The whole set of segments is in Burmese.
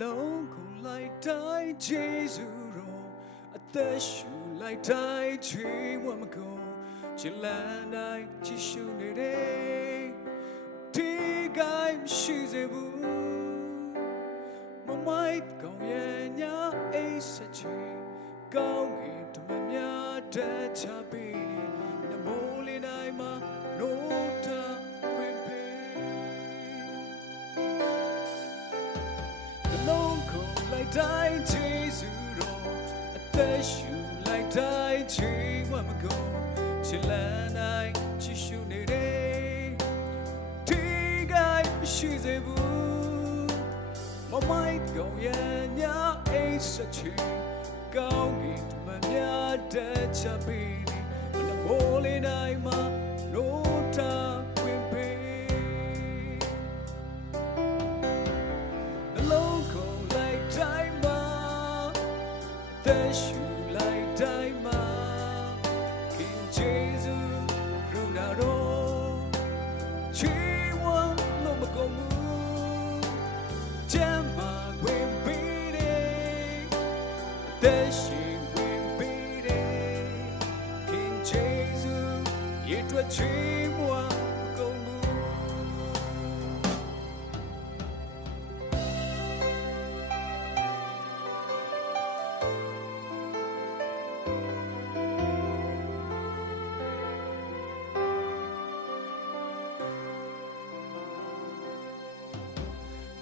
လုံးကိုလိုက်တိုင်းဂျေဇုတော်အသက်ရှူလိုက်တိုင်းချွေးဝမကုန်ချစ်လန်းတိုင်းချစ်ရှုနေတယ်ဒီကိုင်းမရှိစေဘူးမမိုက်ကောင်းရဲ့ညာအိတ်ဆက်ချီကောင်းကင်တမများတဲ့ချပေးနေနမိုးလေးတိုင်းမှာနိုးတာဝင်ပေးလုံးကိုလိုက်တိုင်းဂျေဇုတော်အသက်ရှူလိုက်တိုင်းချီဝမကုန်ချစ်လန်းတိုင်းချစ်ရှုနေတယ်ဒီကိုင်းမရှိစေဘူးမမိုက်ကောင်းရဲ့ညာအိတ်ဆက်ချီကောင်းကင်တမများတဲ့ချပေးနေနမိုးလေးတိုင်းမှာနိုးတာဝင်ပေးနှလုံးကိုလိုက်တိုင်းမှာသက်ရှူလိုက်တိုင်းမှာခင်ဂျေဇုကရုဏာတော်ချီးဝမ်းလို့မကုန်ဘူးကျမ်းမာဝင်ပေးတယ်သက်ရှိဝင်ပေးတယ်ခင်ဂျေဇုရဲ့အတွက်ချီးဝမ်းမကုန်ဘူး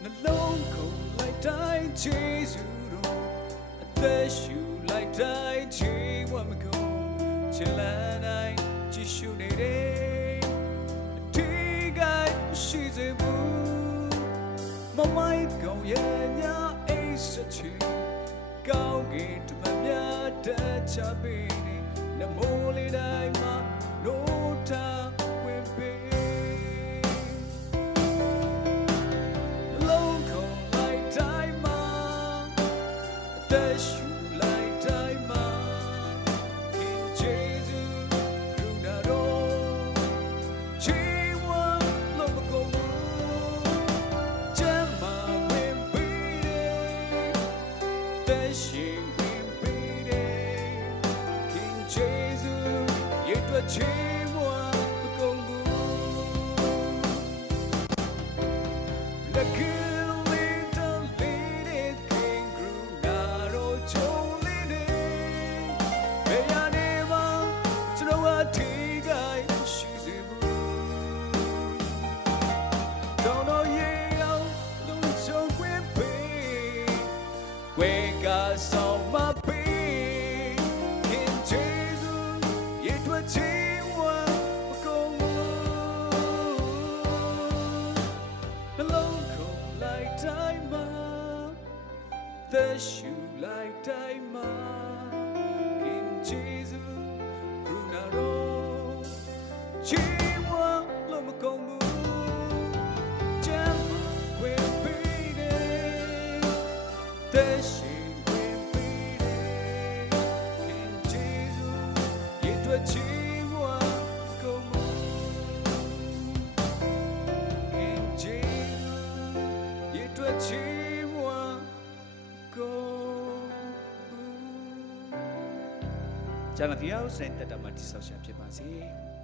နှလုံးကိုလိုက်တိုင်းဂျေဇုတော်အသက်ရှူလိုက်တိုင်းချီးဝမ်းမကုန်ချစ်လန်းတိုင်းချစ်ရှုနေတယ်အထီးကိုင်းမရှိစေဘူးမမိုက်ကောင်းရဲ့ညာအိတ်ဆက်ချီကောင်းကင်တမများတဲ့ချပေးနေနမိုးလေးတိုင်းမှာနိုးတာဝင်ပေးသက်ရှူလိုက်တိုင်းမှာခင်ဂျေဇုကရုဏာတော်ချီးဝမ်းလို့မကုန်ဘူးကျမ်းမာဝင်ပေးတယ်သက်ရှိဝင်ပေးတယ်ခင်ဂျေဇုရဲ့အတွက်ချီးဝမ်းမကုန်ဘူးလက်ဝေကဆောင်မပေးခင်ဂျေဇုရဲ့အတွက်ချီးဝမ်းမကုန်ဘူးနှလုံးကိုလိုက်တိုင်းမှာသက်ရှူလိုက်တိုင်းမှာခင်ဂျေဇုကရုဏာတော်ချီးဝမ်းလို့မကုန်ဘူးကျမ်းဝင်ပေးတယ်သက်ရှိဝင်ပေးတယ်ခင်ဂျေဇုရဲ့အတွက်ချီးဝမ်းကုန်ခင်ဂျေဇုရဲ့အတွက်ချီးဝမ်းကုန်ကျွန်တော်တရားဥစဉ်တက်တာမှတိဆောက်ရှာဖြစ်ပါစေ